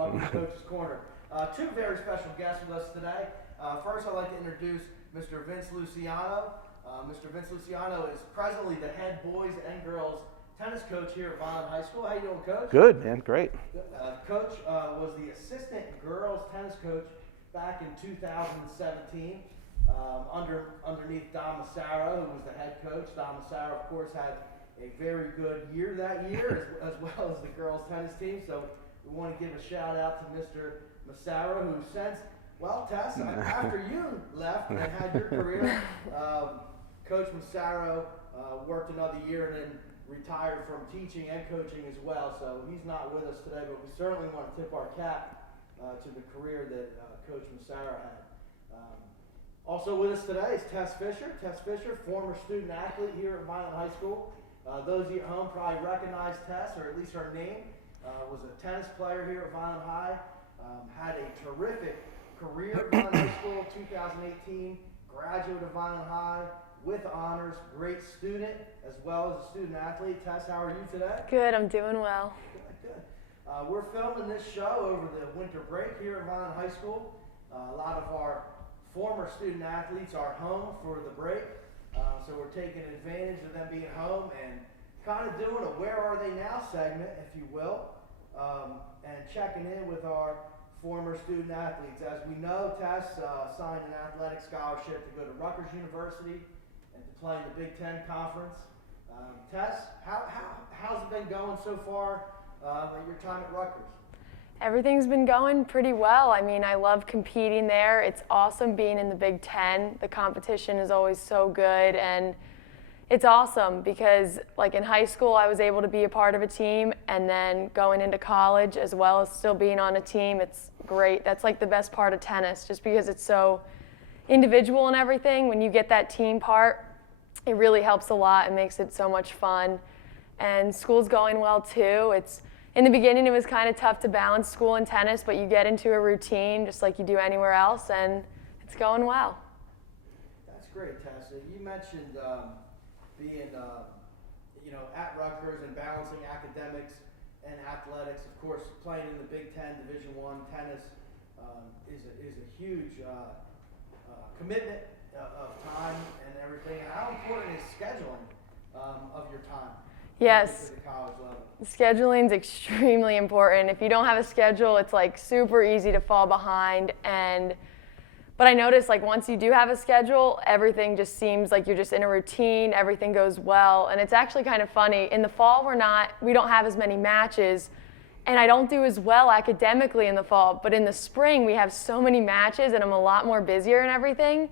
Welcome to Coach's Corner. Two very special guests with us today. First, I'd like to introduce Mr. Vince Luciano. Mr. Vince Luciano is presently the head boys and girls tennis coach here at Vineland High School. How you doing, Coach? Good, man. Great. Coach was the assistant girls tennis coach back in 2017 underneath Don Massaro, who was the head coach. Don Massaro, of course, had a very good year that year, as well as the girls tennis team. So we want to give a shout out to Mr. Massaro, who since, well, Tess, after you left and had your career, Coach Massaro worked another year and then retired from teaching and coaching as well. So he's not with us today, but we certainly want to tip our cap to the career that Coach Massaro had. Also with us today is Tess Fisher. Tess Fisher, former student athlete here at Vineland High School. Those of you at home probably recognize Tess, or at least her name. Was a tennis player here at Vineland High. Had a terrific career at Vineland High School, 2018. Graduate of Vineland High with honors. Great student as well as a student athlete. Tess, how are you today? Good, I'm doing well. Good. We're filming this show over the winter break here at Vineland High School. A lot of our former student athletes are home for the break. So we're taking advantage of them being home and kind of doing a Where Are They Now segment, if you will, and checking in with our former student athletes. As we know, Tess signed an athletic scholarship to go to Rutgers University and to play in the Big Ten Conference. Tess, how's it been going so far at your time at Rutgers? Everything's been going pretty well. I mean, I love competing there. It's awesome being in the Big Ten. The competition is always so good, and it's awesome because, like, in high school, I was able to be a part of a team, and then going into college as well as still being on a team, it's great. That's like the best part of tennis, just because it's so individual and everything. When you get that team part, it really helps a lot and makes it so much fun. And school's going well too. In the beginning, it was kind of tough to balance school and tennis, but you get into a routine just like you do anywhere else, and it's going well. That's great, Tess. You mentioned being, at Rutgers and balancing academics and athletics. Of course, playing in the Big Ten, Division I tennis is a huge commitment of time and everything. How important is scheduling of your time? Yes, scheduling is extremely important. If you don't have a schedule, it's like super easy to fall behind. But I noticed, like, once you do have a schedule, everything just seems like you're just in a routine. Everything goes well, and it's actually kind of funny. In the fall, we don't have as many matches, and I don't do as well academically in the fall. But in the spring, we have so many matches, and I'm a lot more busier and everything.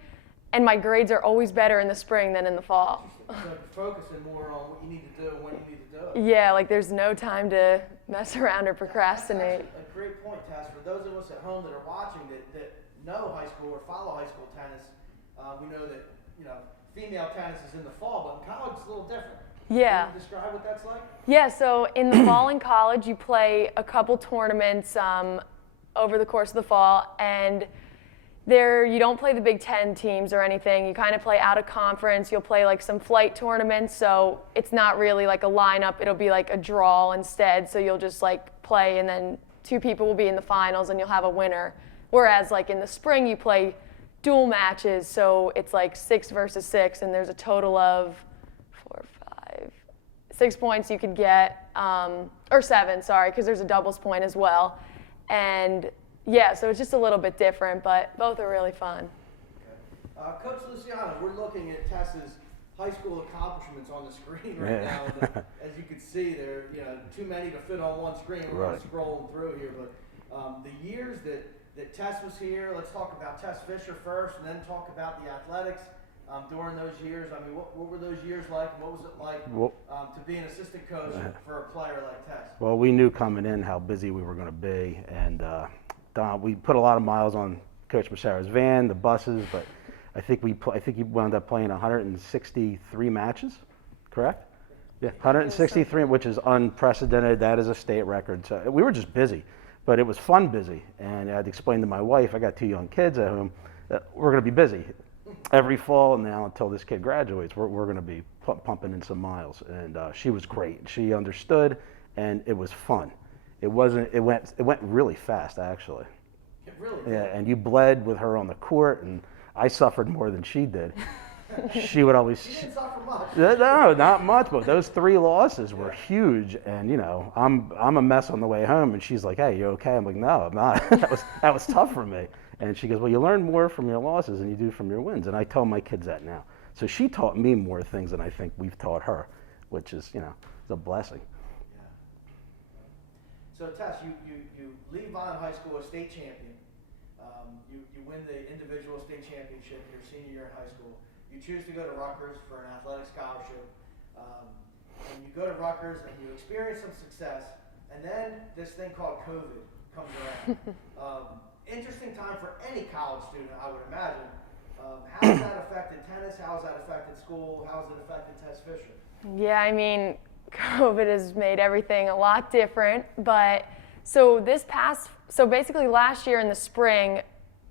And my grades are always better in the spring than in the fall. So you're focusing more on what you need to do and when you need to do it. Yeah, like there's no time to mess around or procrastinate. That's a great point, Tess. For those of us at home that are watching that know high school or follow high school tennis, we know that female tennis is in the fall, but in college it's a little different. Yeah. Can you describe what that's like? Yeah, so in the fall in college, you play a couple tournaments over the course of the fall, and you don't play the Big Ten teams or anything. You kind of play out of conference. You'll play like some flight tournaments, so it's not really like a lineup. It'll be like a draw instead. So you'll just like play, and then two people will be in the finals, and you'll have a winner. Whereas like in the spring, you play dual matches, so it's like 6 versus 6, and there's a total of 6 points you could get, or 7, sorry, because there's a doubles point as well. And yeah, so it's just a little bit different, but both are really fun. Okay. Coach Luciano, we're looking at Tess's high school accomplishments on the screen right now. As you can see, there are too many to fit on one screen. We're going to scroll through here, but the years that Tess was here, let's talk about Tess Fisher first, and then talk about the athletics during those years. I mean, what were those years like, and what was it like to be an assistant coach for a player like Tess? Well, we knew coming in how busy we were going to be, and we put a lot of miles on Coach Massaro's van, the buses, but I think he wound up playing 163 matches, correct? Yeah, 163, which is unprecedented. That is a state record. So we were just busy, but it was fun busy. And I'd explain to my wife, I got 2 young kids at home, that we're going to be busy every fall now until this kid graduates. We're going to be pumping in some miles. And she was great. She understood, and it was fun. it wasn't. It went really fast, actually. It really did. Yeah, and you bled with her on the court, and I suffered more than she did. She would always. She didn't suffer much. No, not much, but those 3 losses were huge, and I'm a mess on the way home, and she's like, "Hey, you okay?" I'm like, "No, I'm not." that was tough for me, and she goes, "Well, you learn more from your losses than you do from your wins," and I tell my kids that now. So she taught me more things than I think we've taught her, which is it's a blessing. Yeah. So Tess, you leave Vineland High School a state champion. You win the individual state championship your senior year in high school. You choose to go to Rutgers for an athletic scholarship. And you go to Rutgers and you experience some success. And then this thing called COVID comes around. Interesting time for any college student, I would imagine. How has that affected tennis? How has that affected school? How has it affected Tess Fisher? Yeah, I mean, COVID has made everything a lot different. But so basically last year in the spring,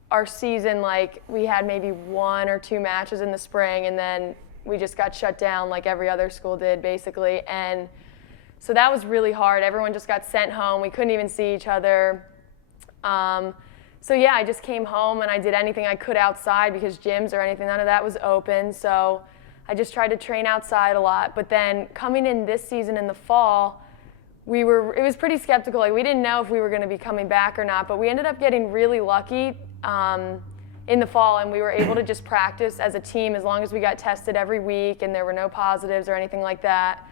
our season, like, we had maybe 1 or 2 matches in the spring, and then we just got shut down like every other school did, basically. And so that was really hard. Everyone just got sent home. We couldn't even see each other. So yeah, I just came home and I did anything I could outside because gyms or anything, none of that was open. So I just tried to train outside a lot. But then coming in this season in the fall, it was pretty skeptical. Like, we didn't know if we were going to be coming back or not, but we ended up getting really lucky in the fall, and we were able to just practice as a team as long as we got tested every week and there were no positives or anything like that.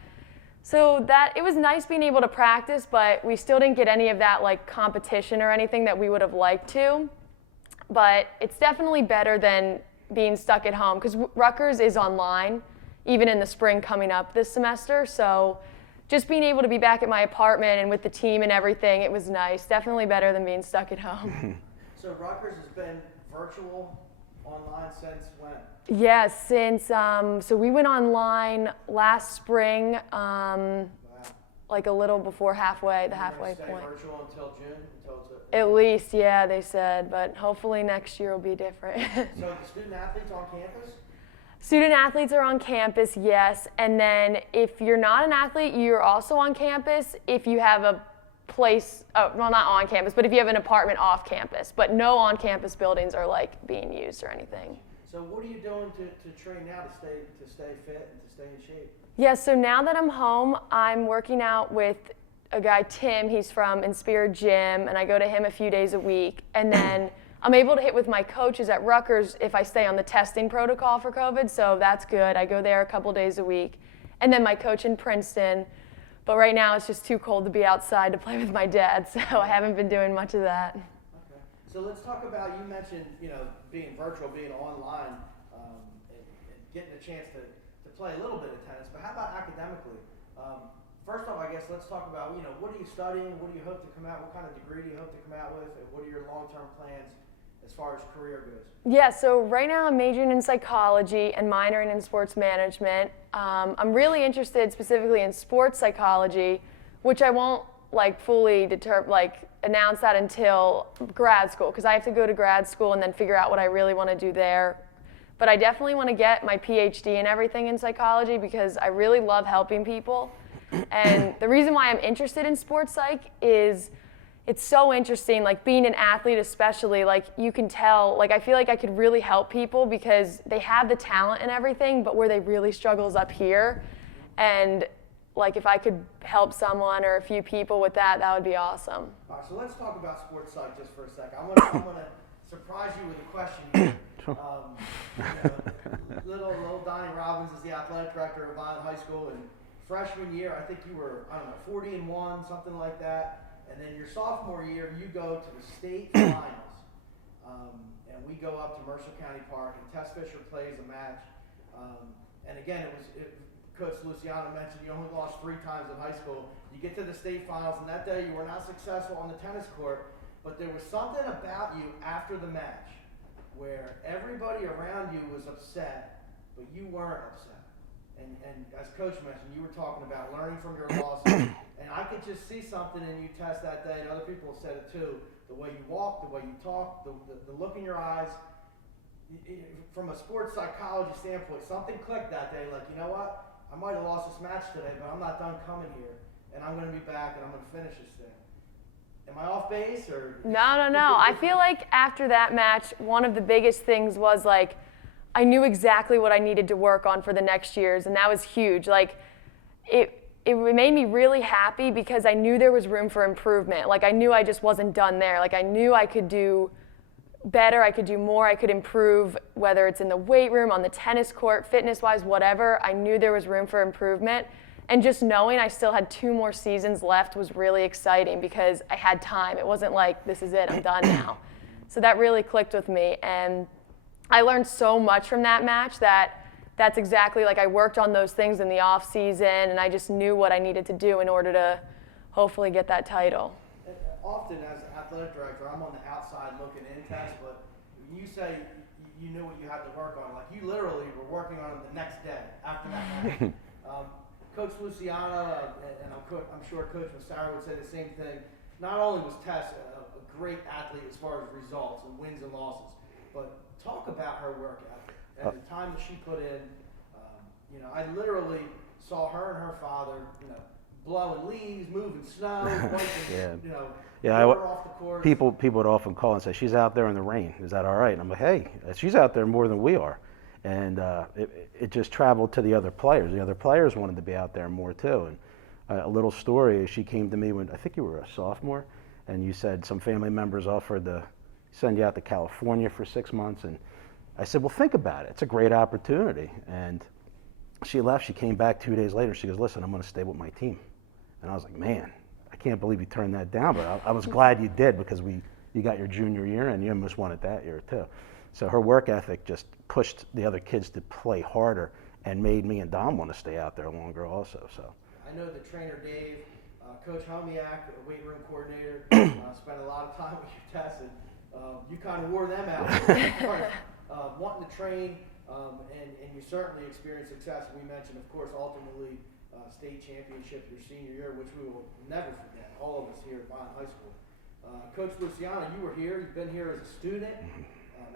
So it was nice being able to practice, but we still didn't get any of that like competition or anything that we would have liked to. But it's definitely better than being stuck at home, because Rutgers is online, even in the spring coming up this semester. So just being able to be back at my apartment and with the team and everything, it was nice. Definitely better than being stuck at home. So Rutgers has been virtual online since when? Yeah, since, so we went online last spring, like a little before the halfway point. Stay virtual until June? At least, yeah, they said, but hopefully next year will be different. So the student athletes on campus? Student athletes are on campus, yes, and then if you're not an athlete, you're also on campus if you have a place, well, not on campus, but if you have an apartment off campus, but no on-campus buildings are like being used or anything. So what are you doing to train now to stay fit and to stay in shape? Yeah, so now that I'm home, I'm working out with a guy, Tim. He's from Inspire Gym, and I go to him a few days a week. And then I'm able to hit with my coaches at Rutgers if I stay on the testing protocol for COVID, so that's good. I go there a couple days a week. And then my coach in Princeton. But right now it's just too cold to be outside to play with my dad, so I haven't been doing much of that. Okay. So let's talk about, you mentioned, being virtual, being online, and getting a chance to play a little bit of tennis, but how about academically? First off, I guess let's talk about, what are you studying? What do you hope to come out? What kind of degree do you hope to come out with? And what are your long-term plans as far as career goes? Yeah, so right now I'm majoring in psychology and minoring in sports management. I'm really interested specifically in sports psychology, which I won't fully announce that until grad school, because I have to go to grad school and then figure out what I really want to do there. But I definitely want to get my PhD and everything in psychology because I really love helping people. And the reason why I'm interested in sports psych is it's so interesting, being an athlete especially, you can tell, I feel like I could really help people because they have the talent and everything, but where they really struggle is up here. And if I could help someone or a few people with that, that would be awesome. All right, so let's talk about sports psych just for a second. I'm gonna surprise you with a question here. Little Donnie Robbins is the athletic director of Vineland High School, and freshman year, I think you were, 40-1, something like that. And then your sophomore year, you go to the state finals. And we go up to Mercer County Park, and Tess Fisher plays a match. And again, Coach Luciano mentioned you only lost 3 times in high school. You get to the state finals, and that day you were not successful on the tennis court, but there was something about you after the match where everybody around you was upset, but you weren't upset. And as Coach mentioned, you were talking about learning from your losses, and I could just see something in you, Tess, that day, and other people have said it too. The way you walk, the way you talk, the look in your eyes. From a sports psychology standpoint, something clicked that day, you know what? I might have lost this match today, but I'm not done coming here, and I'm going to be back, and I'm going to finish this thing. off base or? No. I feel like after that match, one of the biggest things was like, I knew exactly what I needed to work on for the next years, and that was huge. Like, it made me really happy because I knew there was room for improvement. Like, I knew I just wasn't done there. Like, I knew I could do better, I could do more, I could improve, whether it's in the weight room, on the tennis court, fitness-wise, whatever. I knew there was room for improvement. And just knowing I still had 2 more seasons left was really exciting because I had time. It wasn't like, this is it, I'm done now. So that really clicked with me. And I learned so much from that match that's exactly like I worked on those things in the off season, and I just knew what I needed to do in order to hopefully get that title. Often as an athletic director, I'm on the outside looking in, Tess, but when you say you knew what you had to work on, like you literally were working on it the next day after that match. Coach Luciano, and I'm sure Coach Massaro would say the same thing. Not only was Tess a great athlete as far as results and wins and losses, but talk about her work ethic and the time that she put in. I literally saw her and her father, blowing leaves, moving snow, wiping, water off the course. People would often call and say, she's out there in the rain. Is that all right? And I'm like, hey, she's out there more than we are. And it just traveled to the other players. The other players wanted to be out there more too. And a little story, she came to me when I think you were a sophomore, and you said some family members offered to send you out to California for 6 months. And I said, well, think about it. It's a great opportunity. And she left. She came back 2 days later. She goes, listen, I'm going to stay with my team. And I was like, man, I can't believe you turned that down. But I was glad you did because you got your junior year and you almost won it that year too. So her work ethic just pushed the other kids to play harder and made me and Dom want to stay out there longer also. So I know the trainer Dave, Coach Homiak, the weight room coordinator, spent a lot of time with you, Tess, and you kind of wore them out as far as wanting to train, and you certainly experienced success. We mentioned, of course, ultimately state championship your senior year, which we will never forget, all of us here at Vineland High School. Coach Luciano, you were here. You've been here as a student,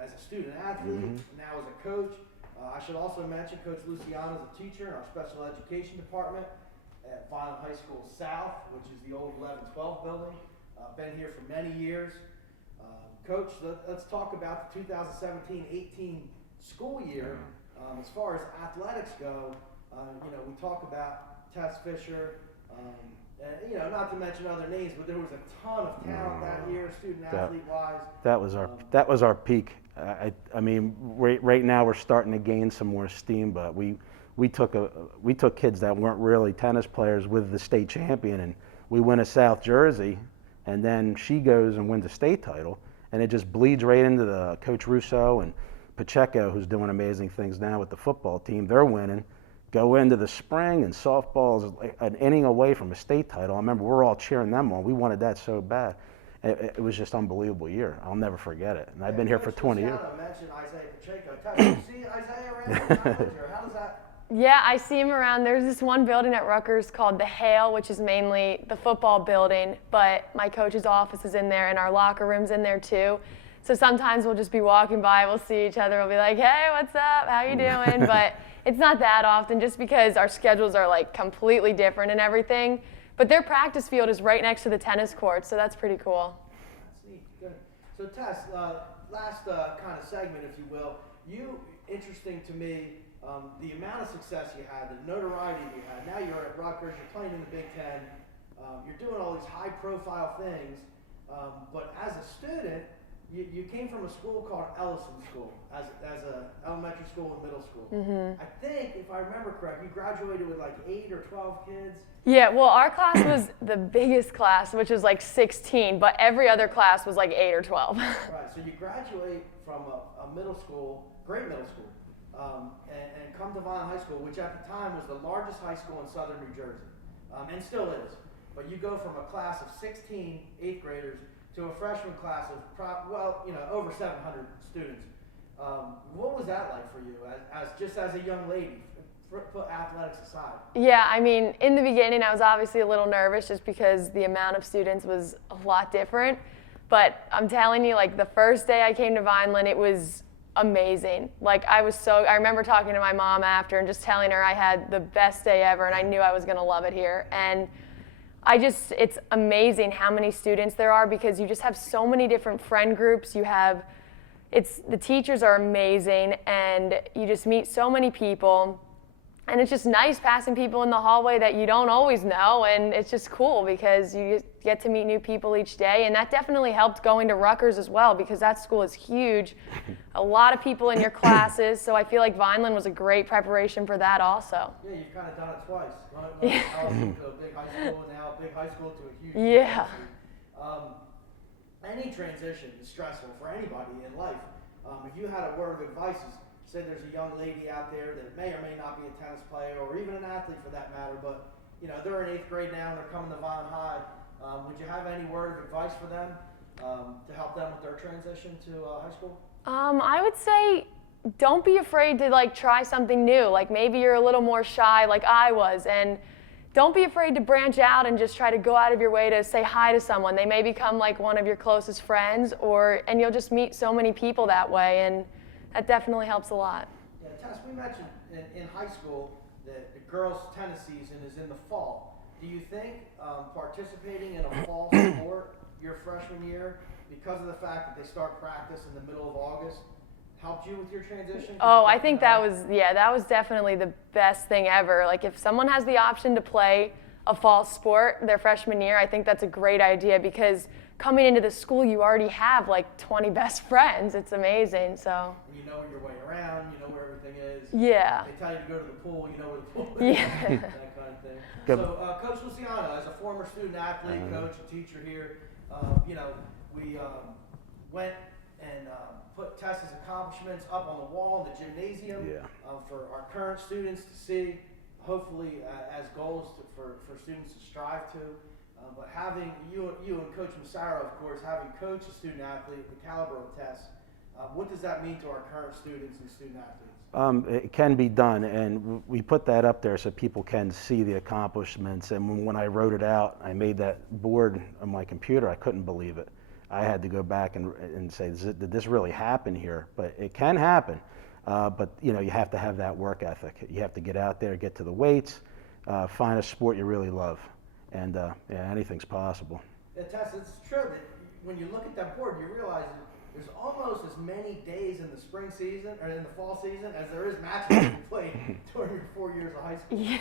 as a student athlete, now as a coach. I should also mention Coach Luciano is a teacher in our special education department at Vineland High School South, which is the old 11-12 building. Been here for many years. Coach, let's talk about the 2017-18 school year. As far as athletics go, we talk about Tess Fisher, and, not to mention other names, but there was a ton of talent that year, student athlete wise. That was our peak. I mean, right now we're starting to gain some more steam, but we took kids that weren't really tennis players with the state champion, and we win a South Jersey, and then she goes and wins a state title, and it just bleeds right into the Coach Russo and Pacheco, who's doing amazing things now with the football team. They're winning. Go into the spring, and softball is like an inning away from a state title. I remember we're all cheering them on. We wanted that so bad. It was just an unbelievable year. I'll never forget it. And I've been here for 20 years. You mentioned Isaiah Pacheco. Do you see Isaiah around? How does that? Yeah, I see him around. There's this one building at Rutgers called the Hale, which is mainly the football building, but my coach's office is in there, and our locker room's in there too. So sometimes we'll just be walking by, we'll see each other, we'll be like, hey, what's up, how you doing? But it's not that often, just because our schedules are like completely different and everything. But their practice field is right next to the tennis court, so that's pretty cool. That's neat, good. So Tess, last kind of segment, if you will, interesting to me, the amount of success you had, the notoriety you had. Now you're at Rutgers, you're playing in the Big Ten, you're doing all these high profile things, but as a student, you came from a school called Ellison School, as a elementary school and middle school. I think, if I remember correct, you graduated with like 8 or 12 kids. Yeah, well, our class was the biggest class, which was like 16, but every other class was like 8 or 12. Right, so you graduate from a middle school, great middle school, and come to Vineland High School, which at the time was the largest high school in southern New Jersey, and still is. But you go from a class of 16 8th graders to a freshman class of, over 700 students. What was that like for you, as a young lady? Put athletics aside. Yeah, I mean, in the beginning, I was obviously a little nervous just because the amount of students was a lot different. But I'm telling you, like, the first day I came to Vineland, it was amazing. Like, I remember talking to my mom after and just telling her I had the best day ever and I knew I was going to love it here. And it's amazing how many students there are because you just have so many different friend groups. The teachers are amazing and you just meet so many people. And it's just nice passing people in the hallway that you don't always know, and it's just cool because you just get to meet new people each day, and that definitely helped going to Rutgers as well because that school is huge. A lot of people in your classes, so I feel like Vineland was a great preparation for that also. Yeah, you've kind of done it twice. Going to a big high school and now a big high school to a huge Yeah. Any transition is stressful for anybody in life. If you had a word of advice, say there's a young lady out there that may or may not be a tennis player or even an athlete for that matter, but they're in 8th grade now and they're coming to Vineland High. Would you have any word of advice for them to help them with their transition to high school? I would say don't be afraid to try something new. Like maybe you're a little more shy like I was, and don't be afraid to branch out and just try to go out of your way to say hi to someone. They may become like one of your closest friends, and you'll just meet so many people that way, and that definitely helps a lot. Yeah, Tess, we mentioned in high school that the girls' tennis season is in the fall. Do you think participating in a fall sport your freshman year, because of the fact that they start practice in the middle of August, helped you with your transition? Oh, I think that was definitely the best thing ever. Like if someone has the option to play a fall sport their freshman year, I think that's a great idea because coming into the school, you already have like 20 best friends. It's amazing, so. You know your way around, you know where everything is. Yeah. They tell you to go to the pool, you know where the pool is. Yeah. That kind of thing. Good. So, Coach Luciano, as a former student athlete, coach, and teacher here, we went and put Tess's accomplishments up on the wall in the gymnasium for our current students to see, hopefully as goals for students to strive to. But having you and Coach Massaro, of course, having coached a student athlete the caliber of Tess, what does that mean to our current students and student athletes? It can be done, and we put that up there so people can see the accomplishments. And when I wrote it out, I made that board on my computer. I couldn't believe it. I had to go back and say, did this really happen here? But it can happen. But you have to have that work ethic. You have to get out there, get to the weights, find a sport you really love, and anything's possible. Yeah, Tess, it's true that when you look at that board, you realize that there's almost as many days in the spring season or in the fall season as there is matches you play during your 4 years of high school. Yeah.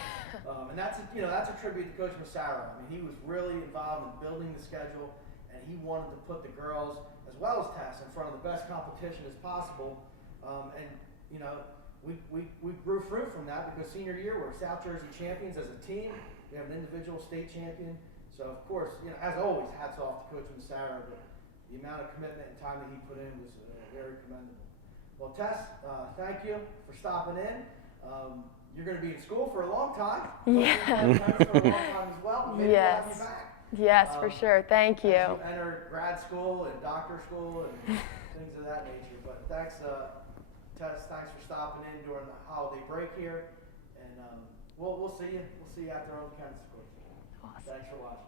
And that's a tribute to Coach Massaro. I mean, he was really involved in building the schedule, and he wanted to put the girls as well as Tess in front of the best competition as possible. We grew fruit from that because senior year we're South Jersey champions as a team. We have an individual state champion. So of course, as always, hats off to Coach Massaro. But the amount of commitment and time that he put in was very commendable. Well, Tess, thank you for stopping in. You're going to be in school for a long time. Yeah. For a long time as well. Maybe we'll have you back. Yes, for sure. Thank you. As you enter grad school and doctor school and things of that nature. But thanks, Tess. Thanks for stopping in during the holiday break here. And we'll see you. We'll see you out there on the tennis court. Awesome. Thanks for watching.